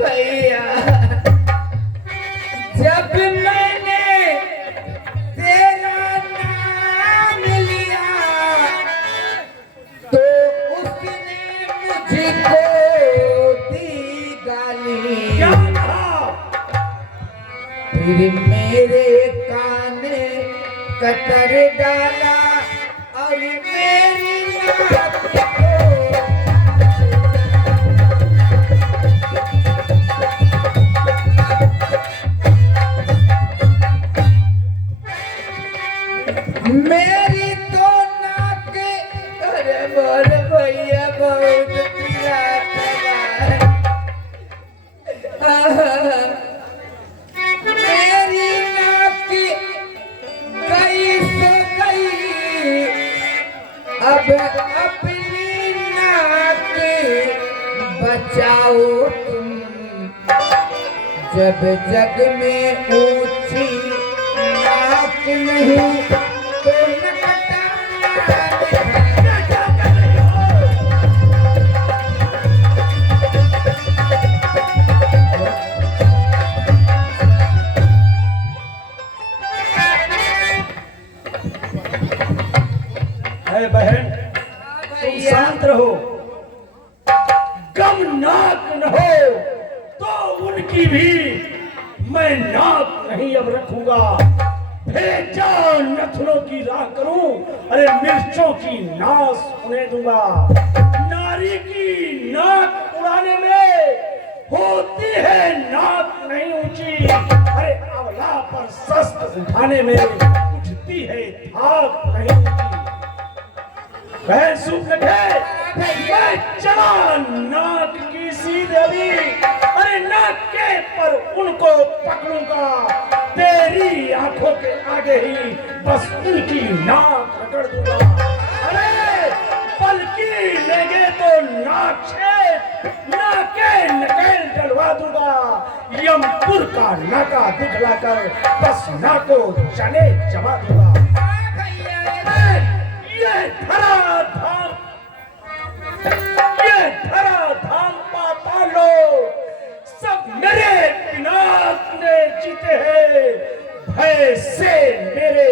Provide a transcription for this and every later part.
भैया जब मैंने तेरा नाम लिया तो उसने मुझको दी गाली। फिर मेरे कान कतर डाला और मेरी नाक को मेरी तो नाक, अरे मोर भैया बहुत मेरी नाक गई सो गई, अब अपनी नाक बचाओ तुम। जब जग में ऊंची नाक नहीं तो नकटा बहन तुम शांत रहो, गमनाक न हो तो उनकी भी मैं नाक नहीं अब रखूंगा। भेजा नथनों की राह करूं, अरे मिर्चों की नाश उन्हें दूंगा। नारी की नाक उड़ाने में होती है नाक नहीं ऊंची, अरे अवला पर शस्त्र उठाने में उठती है थाक नहीं ऊंची। मैं चला नाक की सीध अभी, अरे नाक के पर उनको पकड़ूंगा। तेरी आंखों के आगे ही बस उनकी नाक रगड़ दूंगा। अरे पलकी लेंगे तो नाक छेद, नाके नकेल डलवा दूंगा। यमपुर का नाका दिखलाकर बस नाको चने चबा दूंगा। ये धरा धाम पातालो सब मेरे पिनाक ने जीते हैं। भय से मेरे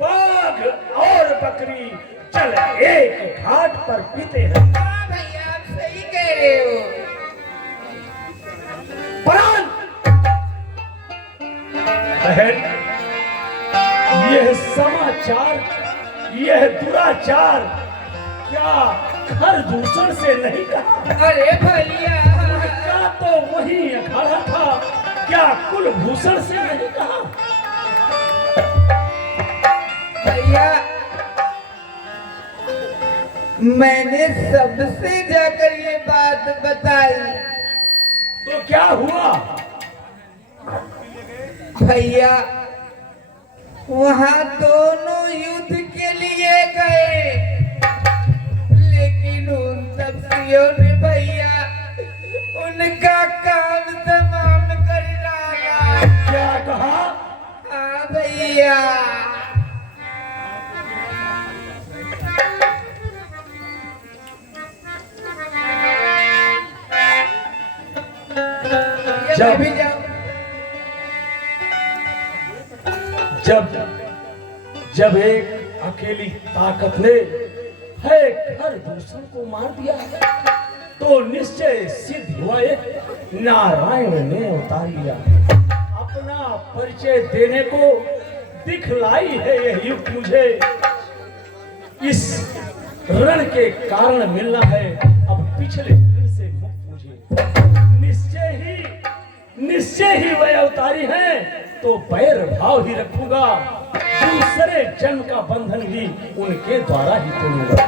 बाघ और बकरी चल एक घाट पर पीते हैं। भैया आप सही कह रहे हो। प्राण बहन, यह समाचार, यह दुराचार क्या घर दूषण से नहीं कहा? अरे भैया क्या तो वही अखाड़ा था, क्या कुलभूषण से नहीं कहा? भैया मैंने सबसे जाकर ये बात बताई तो क्या हुआ? भैया वहां दोनों युद्ध के लिए गए, लेकिन उन तपस्वियों ने भैया उनका काम तमाम कर डाला। क्या कहा? हाँ भैया जब भी जाओ। जब एक अकेली ताकत ने है घर दूसरों को मार दिया तो निश्चय सिद्ध हुआ नारायण ने उतार लिया। अपना परिचय देने को दिखलाई है यह युग मुझे। इस रण के कारण मिलना है अब पिछले ऋण से मुक्त मुझे। निश्चय ही वह अवतारी है तो बैर भाव ही रखूंगा। दूसरे जन्म का बंधन भी उनके द्वारा ही तोड़ूंगा।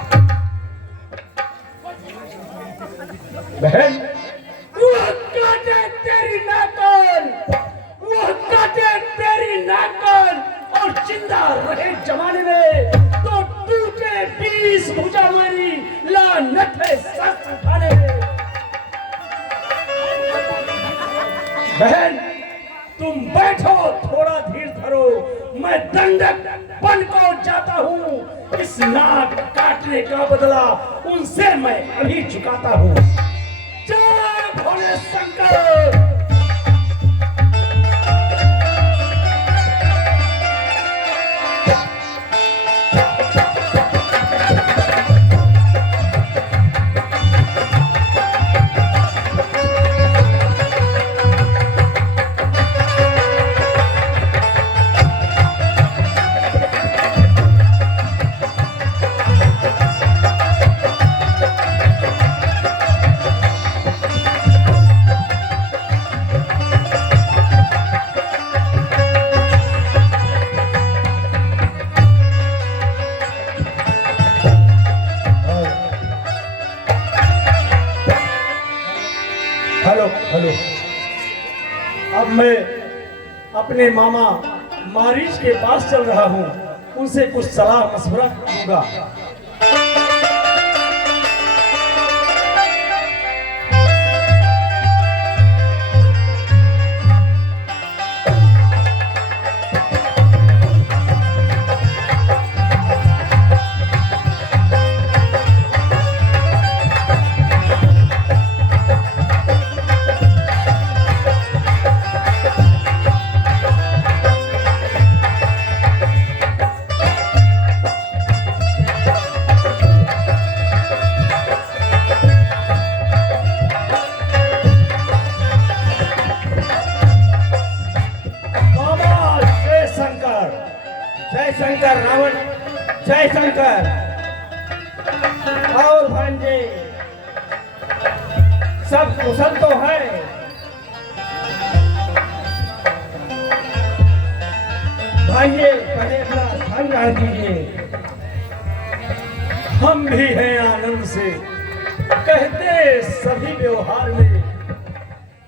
बहन वो काटे तेरी नाकन, वो काटे तेरी नाकन और जिंदा रहे जमाने में तो टूटे 20 भुजा मेरी लानत है शस्त्र उठाने में। बहन तुम बैठो, थोड़ा धीर धरो, मैं दंडक बन को जाता हूँ। इस नाक काटने का बदला उनसे मैं अभी चुकाता हूँ। जय भोले जय शंकर। हेलो हेलो, अब मैं अपने मामा मारीच के पास चल रहा हूँ, उनसे कुछ सलाह मशवरा दूंगा। जय शंकर रावण, जय शंकर। और भांजे सब कुशल तो है? भांजे पहले अपना स्थान ग्रहण कीजिए। हम भी हैं आनंद से, कहते सभी व्यवहार में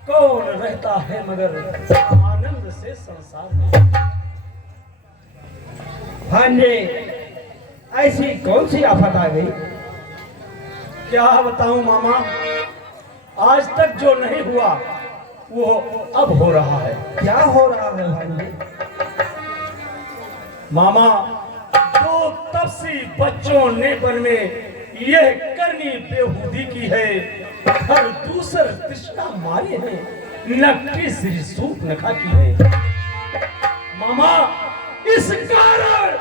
कौन रहता है मगर आनंद से संसार में। भांजे ऐसी कौन सी आफत आ गई? क्या बताऊं मामा, आज तक जो नहीं हुआ वो अब हो रहा है। क्या हो रहा है भांजे? मामा, दो तपसी बच्चों ने वन में यह करनी बेहूदी की है, हर दूसर तृष्णा मारे हैं, नकटी श्री सूप नखा की है। मामा, इस कारण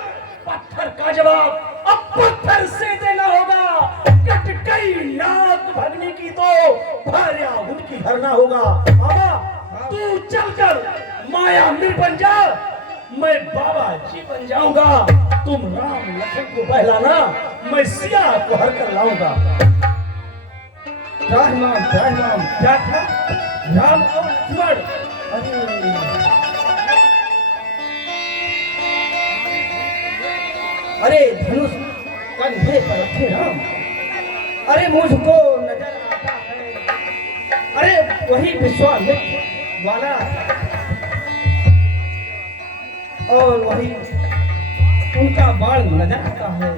पत्थर का जवाब अब पत्थर से देना होगा। कट गई नाक भगनी की तो भार्या उनकी हरना होगा। मामा, तू चलकर माया मिल बन जा, मैं बाबा जी बन जाऊंगा। तुम राम लखन को बहलाना, मैं सिया को हर कर लाऊंगा। राम क्या था? राम और लक्ष्मण? अरे धनुष कंधे पर रखे राम। अरे मुझको नजर आता है, अरे वही विश्वामित्र वाला और वही उनका बाण नजर आता है।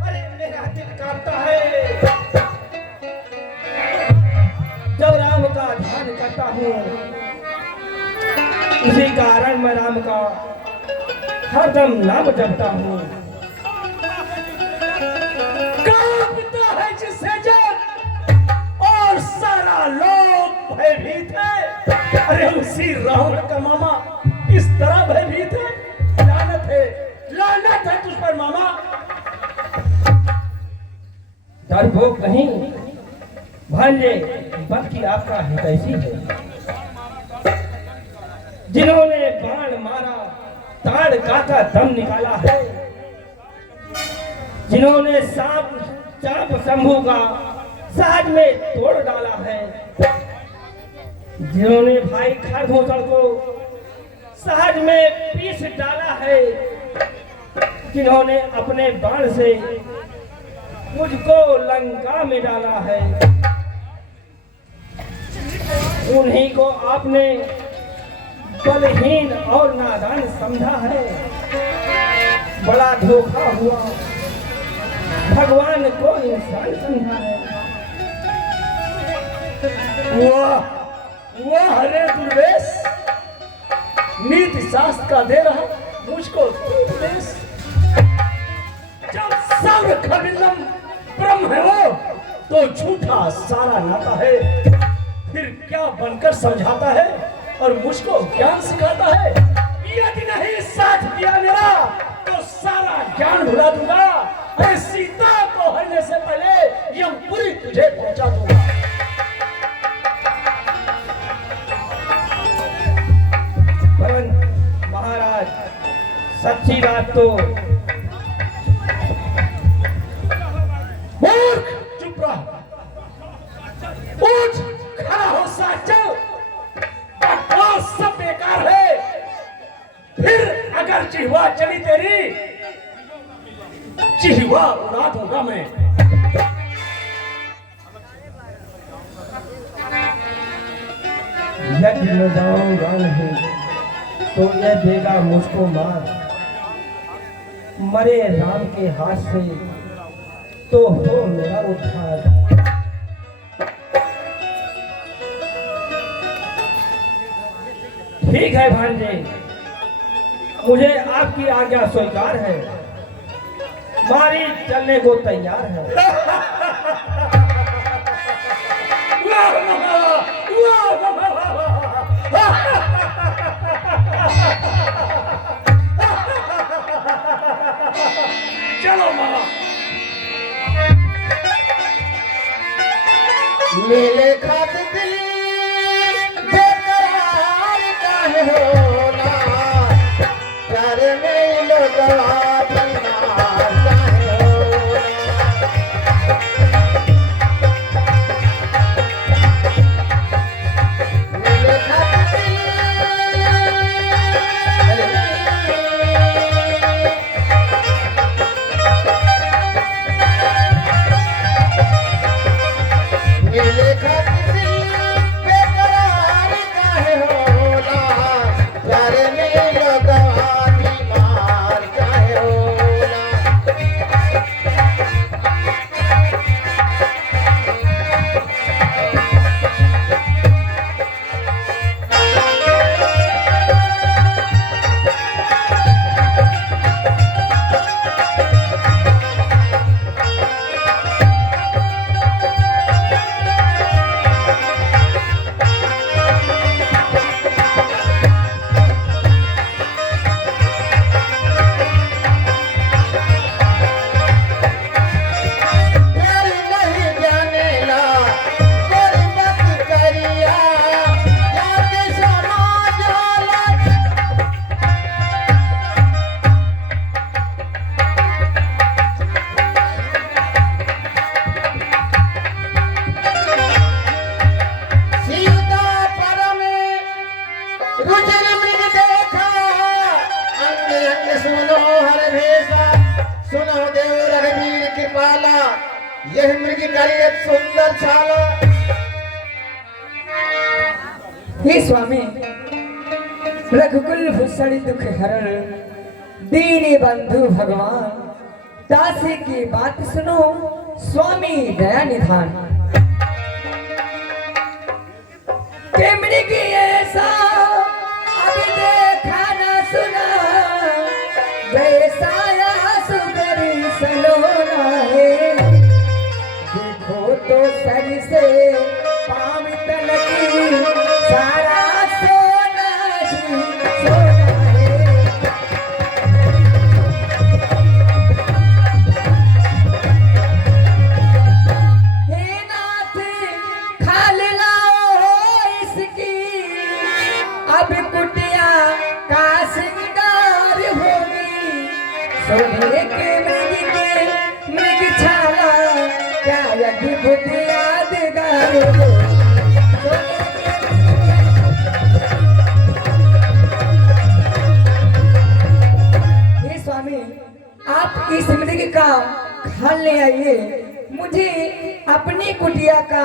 अरे मेरा दिल कांपता है जब राम का ध्यान करता हूँ। इसी कारण मैं राम का हरदम नाम जपता हूँ। कांपता है जिससे जग और सारा लोग भयभीत है। अरे उसी रावण का मामा इस तरह भयभीत है। लानत है तुझ पर मामा। डरपोक नहीं भांजे, बल्कि आपका हितैषी है। जिन्होंने बाण मारा, ताड़ काका दम निकाला है, जिन्होंने सांप चाप शंभू का सहज में तोड़ डाला है, जिन्होंने भाई खरघोषण को सहज में पीस डाला है, जिन्होंने अपने बाण से मुझको लंका में डाला है, उन्हीं को आपने बलहीन और नादान समझा है। बड़ा धोखा हुआ, भगवान को इंसान समझा है। वाह हरे दुर्वेश, नीति शास्त्र का दे रहा मुझको उपदेश। जब सर्व खबिलम ब्रह्म है वो, तो झूठा सारा नाता है। फिर क्या बनकर समझाता है और मुझको ज्ञान सिखाता है। यदि नहीं साथ दिया मेरा तो सारा ज्ञान भुला दूंगा। अरे सीता को हरने से पहले यमपुरी तुझे पहुंचा दूंगा। महाराज सच्ची बात तो मूर्ख, चुप रह, उठ खड़ा हो, साथ चल। बकवास सब बेकार है। फिर अगर जिह्वा चली तेरी, जिह्वा उड़ा दूंगा मैं। यदि मैं जाऊंगा नहीं तो यह देगा मुझको मार। मरे राम के हाथ से तो हो मेरा उद्धार। ठीक है भांजे, मुझे आपकी आज्ञा स्वीकार है। मारी चलने को तैयार है। वाह, वाह, वाह, वाह, वाह। चलो मामा। मेरे खात दिल बेकरार काहे होला, प्यार में लगवा बीमार काहे होला। मेरे खात दिल मेरे खात दिल बेकरार काहे होला, प्यार में लगवा बीमार काहे होला। प्यार नहीं जानेला गुरबत करिया, जाके समाज होला। सीता पर में रुचिर मृग देखा, अंग अंग सुनो हर भेषा, सुनो देव रघुवीर कृपाला, यह मृग करियत सुंदर छाला। हे स्वामी, रघुकुल भूषण दुख हरण, दीन बंधु भगवान, दासी की बात सुनो, स्वामी दया निधान। के मृग ऐसा अभी देखा न सुना, जैसा सुंदरी सलोना है। देखो तो सर से पाँव तलक सारा सोना जी सोना है। हे नाथ खाल लाओ इसकी, अब कुटिया का श्रृंगार होगी। सोने के मृग छाला, क्या अद्भुत यादगार होगी। हे स्वामी, आप इस मृग का खाल ले आइए, मुझे अपनी कुटिया का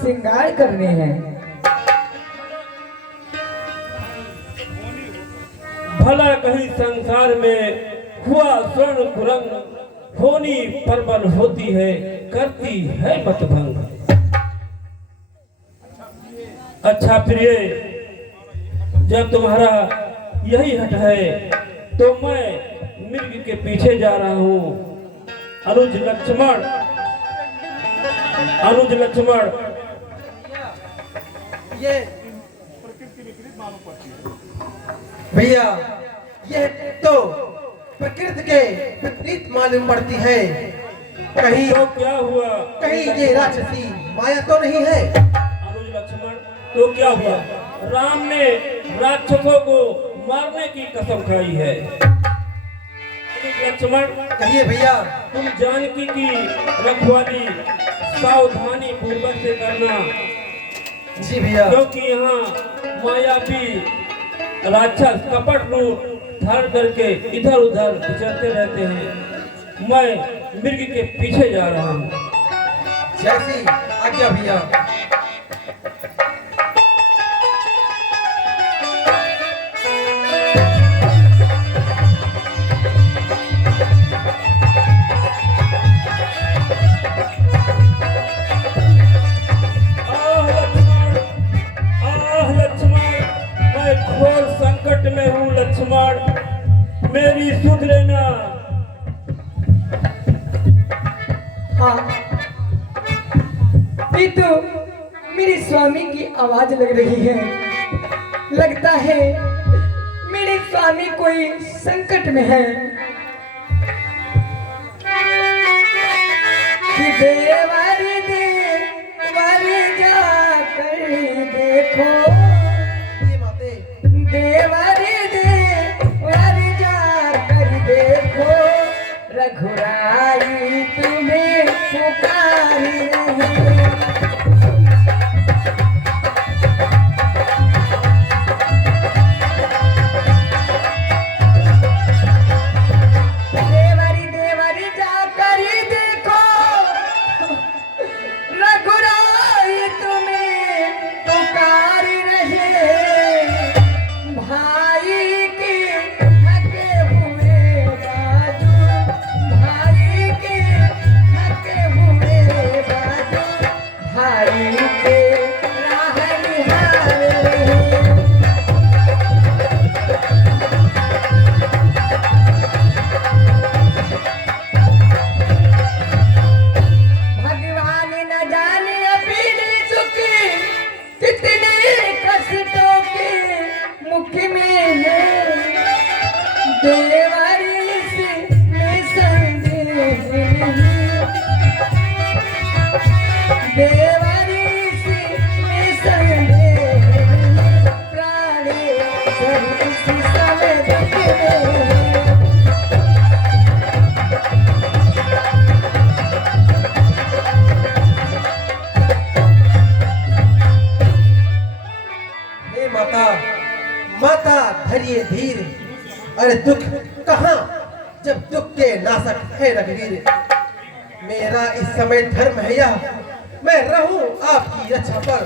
श्रृंगार करने हैं। भला कहीं संसार में हुआ स्वर्ण कुरंग, होनी परबल होती है, करती है मतभंग। अच्छा प्रिय, जब तुम्हारा यही हट है तो मैं मृग के पीछे जा रहा हूँ। अनुज लक्ष्मण ये भैया ये तो प्रकृति के विपरीत मालूम पड़ती है। कहीं तो क्या हुआ? कहीं ये राक्षसी माया तो नहीं है? अनुज लक्ष्मण, तो क्या हुआ? राम ने राक्षसों को मारने की कसम खाई है। अनुज लक्ष्मण, कहिए भैया। तुम जानकी की रखवाली सावधानी पूर्वक से करना, जी भैया। क्योंकि यहाँ मायावी राक्षस कपट रूप धारण करके इधर उधर विचरते रहते हैं। मैं मृग के पीछे जा रहा हूँ। जैसी आज्ञा भैया। आह लक्ष्मण, मैं घोर संकट में हूँ लक्ष्मण, मेरी सुध लेना। हाँ, ये तो मेरे स्वामी की आवाज लग रही है। लगता है मेरे स्वामी कोई संकट में है। कि देवर देवर जाकर देखो, ये माते देवर देवर जाकर देखो, रघुराई तुम्हें पुकारी रही। देवरी देवरी जाकर देखो, रघुराई तुम्हें पुकारी रहे। भाई के थके हुए बाजू, भाई के थके हुए बाजू, भाई के राह निहार रहे। भगवान न जाने अपने सुख कितने कष्टों के मुख में है। देवरी से में संदेह नहीं, देवरी से में संदेह नहीं, प्राणेश्वर इसी समय दुख में है। हे माता, माता धरिए धीर। अरे दुख कहाँ, जब दुख के नाशक है रघुवीर। मेरा इस समय धर्म है यह, मैं रहूं आपकी रक्षा पर।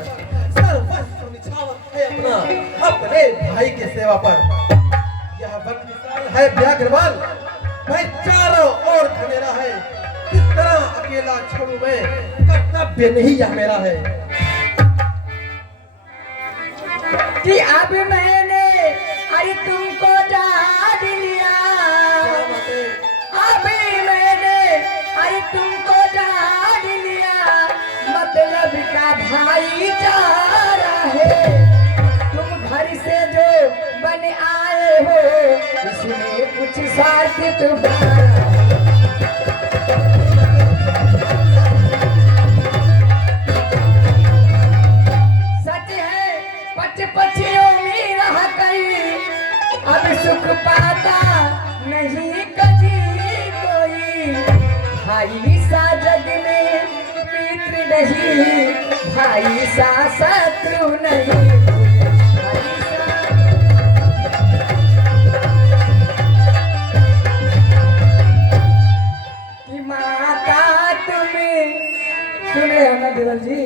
सर्वस्व निछावर है अपना अपने भाई के सेवा पर। यह वक्त विशाल है व्याघ्रवाल, मैं चारों ओर घनेरा है। किस तरह अकेला छोड़ूं मैं, कर्तव्य नहीं यह मेरा है। कि अब मैंने अरे तुमको जान लिया, अभी मैंने अरे तुमको जान लिया। मतलब का भाईचारा है, तुम घर से जो बन आए हो, इसमें कुछ स्वार्थ तुम्हारा। सच है पचियों में रह गई, अब सुख पाता नहीं कभी कोई। भाई सा जग में मित्र नहीं, भाई सा शत्रु नहीं। भाई सा कि माता तुम्हें सुन रहे हो ना देवल जी?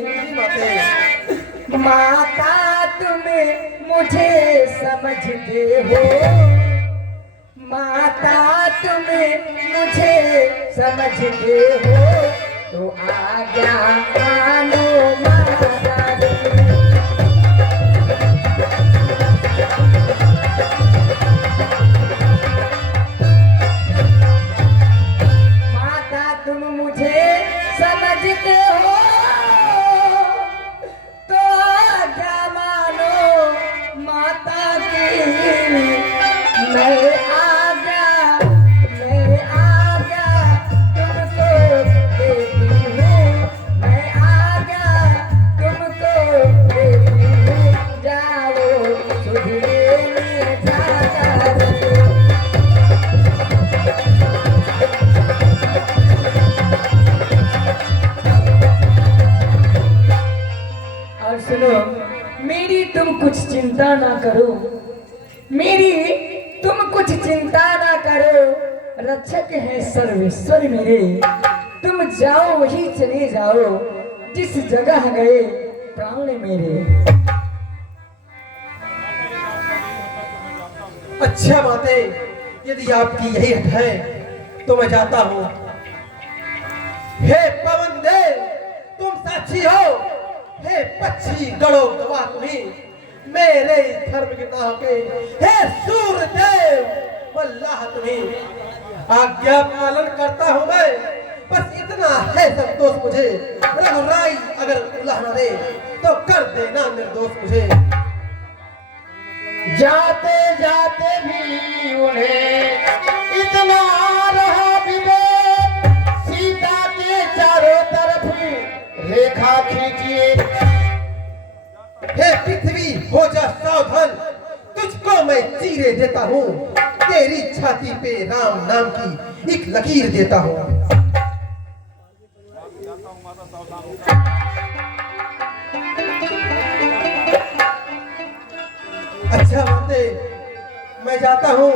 माता तुम्हें मुझे समझते हो, माता तुम्हें मुझे समझते हो, तो आज्ञा मानो माता दी। माता तुम मुझे समझते हो, तो आज्ञा चिंता ना करो मेरी, तुम कुछ चिंता ना करो, रक्षक है सर्वेश्वर मेरे। तुम जाओ वही चले जाओ जिस जगह गए प्राण मेरे। अच्छा माते, यदि आपकी यही हट है तो मैं जाता हूँ। हे पवन देव तुम साक्षी हो, हे पक्षी गणो गवाह तुम्ही, मेरे धर्म के नाम के हे सूर्य देव वल्लाह तुम्ही। आज्ञा पालन करता हूँ मैं, बस इतना है संतोष मुझे। रघुराई अगर उल्लाह दे तो कर देना निर्दोष मुझे। जाते जाते भी उन्हें इतना रहा विवेक, सीता के चारों तरफ रेखा खींचिए। हे पृथ्वी हो जा सावधान, तुझको मैं चीरे देता हूँ, तेरी छाती पे राम नाम की एक लकीर देता हूँ। अच्छा माते, मैं जाता हूँ,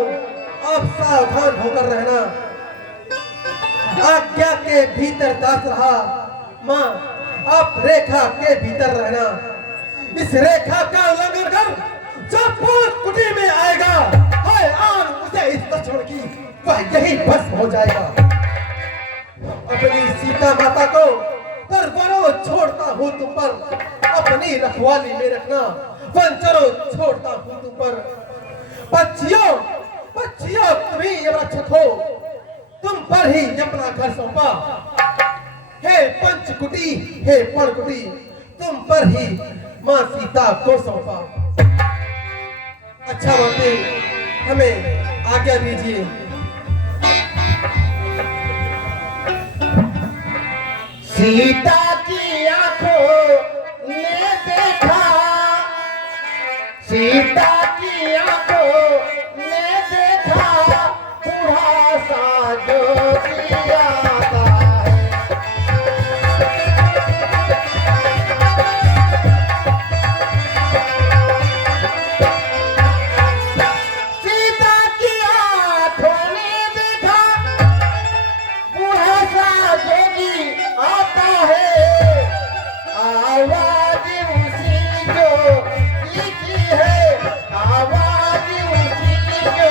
आप सावधान होकर रहना। आज्ञा के भीतर दास रहा, माँ आप रेखा के भीतर रहना। इस रेखा का उल्लंघन कर जब पुरुष कुटी में आएगा, हाय आन उसे इस लक्ष्मण की, वह यही भस्म हो जाएगा। अपनी सीता माता को परवरो छोड़ता हूँ तुम पर, अपनी रखवाली में रखना, वंचरो छोड़ता हूँ तुम पर। पक्षियों पक्षियों तुम्ही ये रक्षक हो, तुम पर ही अपना घर सौंपा। हे पंचकुटी हे पर्णकुटी, तुम पर ही माँ सीता को सौंपा। अच्छा बातें, हमें आज्ञा दीजिए। सीता की आंखों ने देखा, सीता की आंखों ने देखा, बूढ़ा सा जोगी आता है। सीता की आंखों ने देखा, बूढ़ा सा जोगी आता है। आवाज उसी जो लिखी है, आवाज उसी जो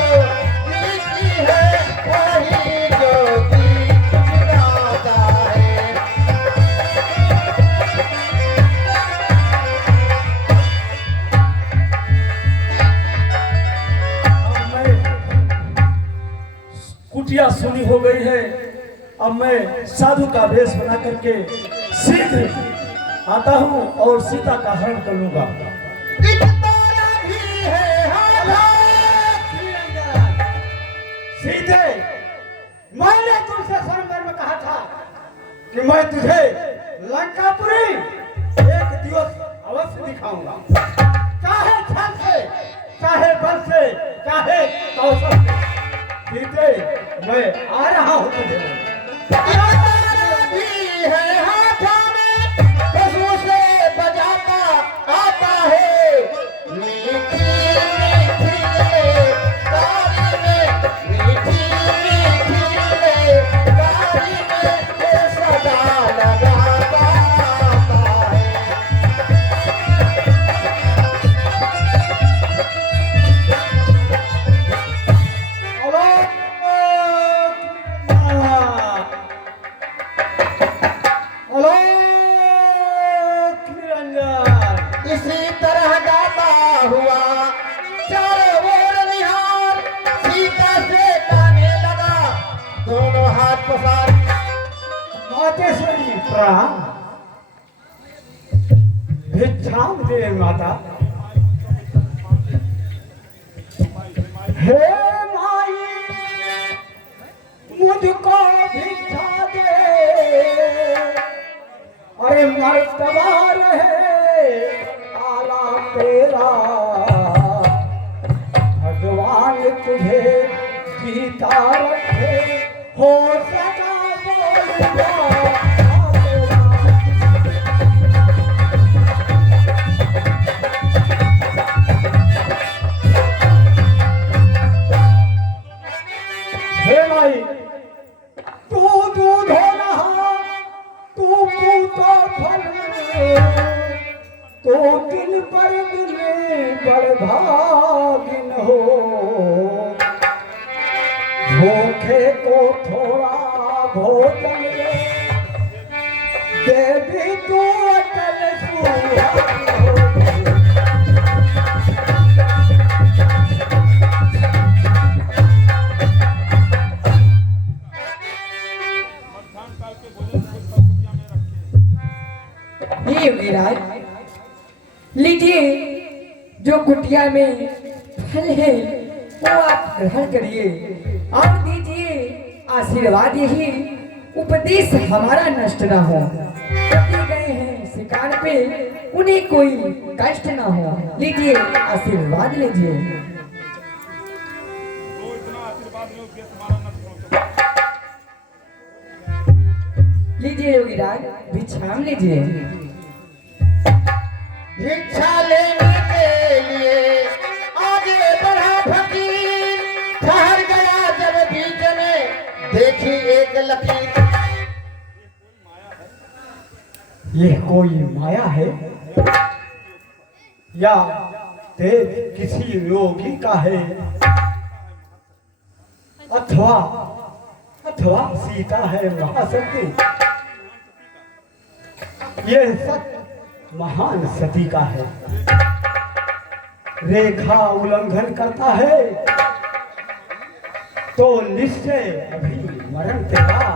लिखी है, वही जोगी सुनाता है। कुटिया सुनी हो गई है, अब मैं साधु का वेश बना करके शीघ्र आता हूँ और सीता का हरण कर लूंगा। सीधे मैंने तुमसे स्वयंवर में कहा था कि मैं तुझे लंकापुरी एक दिवस अवश्य दिखाऊंगा, चाहे छल से, चाहे बल से, चाहे कौशल से। सीधे मैं आ रहा हूँ तुझे। है हाथों में पशु से बजाता आता है, मीठी मीठी कारी में, मीठी मीठी कारी में सदा लगाता आता है। इसी तरह गाता हुआ चारों ओर निहार, सीता से गाने लगा दोनों हाथ पसार। मातेश्वरी प्रणाम। भिक्षाम दे माता। हे माई मुझको भिक्षा दे, अरे मर्तबा रहे आला तेरा, भगवान तुझे जीता रखे, हो सदा बोलूंगा। भोजन रे देवी तू अटल सुहाग हो। हे योगीराज, लीजिए जो कुटिया में फल है वो आप ग्रहण करिए और दीजिए आशीर्वाद। यही उपदेश हमारा नष्ट ना हो। पति गए हैं शिकार पे, उन्हें कोई कष्ट ना हो। लीजिए आशीर्वाद लीजिए। लीजिए योगीराज, भिक्षाम लीजिए। भिक्षा लेने के लिए आगे बढ़ा फकीर, ठहर गया जब बीच में देखी एक लकीर। ये कोई माया है या तेज किसी योगी का है, अथवा अथवा सीता है महाशक्ति। ये सत्य महान सती का है, रेखा उल्लंघन करता है तो निश्चय अभी मरण तेरा।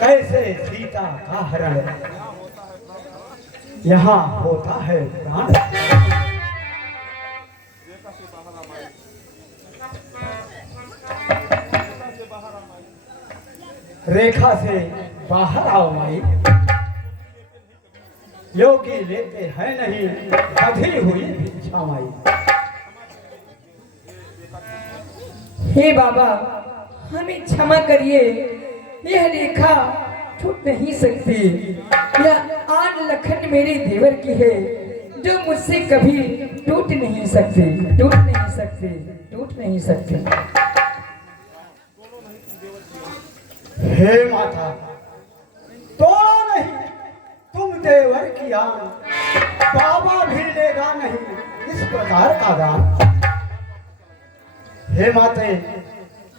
कैसे सीता का हरण यहाँ होता है प्राण। रेखा से बाहर आओ माई, योगी लेते हैं नहीं कभी हुई भिक्षा माई। हे बाबा, हमें क्षमा करिए, यह रेखा छूट नहीं सकती। यह आन लखन मेरे देवर की है, जो मुझसे कभी टूट नहीं सकती, टूट नहीं सकती, टूट नहीं सकती। हे माता, तो नहीं तुम देवर की आन, बाबा भी लेगा नहीं इस प्रकार का दान। हे माते,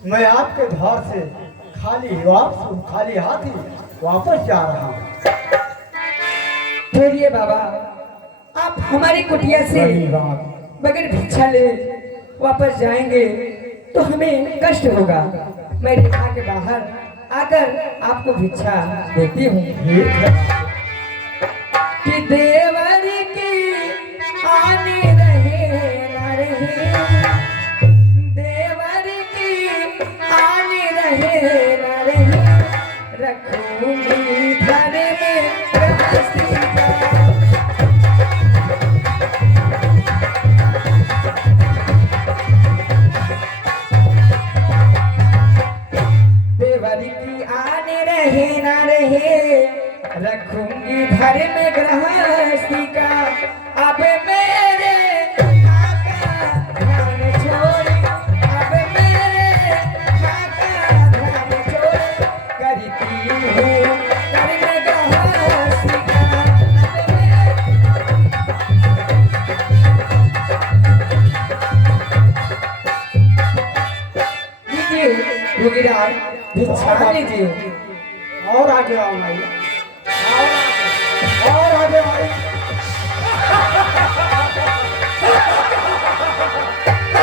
मैं आपके द्वार से खाली हाथ ही वापस जा रहा हूँ। ठहरिए बाबा, आप हमारी कुटिया से सही बात। बगैर भिक्षा ले वापस जाएंगे तो हमें कष्ट होगा। मैं रेखा के बाहर आकर आपको भिक्षा देती हूँ। ठीक है। कि देवर की आने रहे न रहे, देवर की आने रहे न रहे, रखूंगी घर में गृहस्थी का। देवर की आने रहे न रहे, रखूंगी घर में गृहस्थी का। अब मेरे काका ध्यान छोड़, अब मेरे काका ध्यान छोड़, करती हूँ घर में गृहस्थी का। लीजिए योगीराज, भिक्षा लीजिए। और आगे आओ माई, और आगे भाई।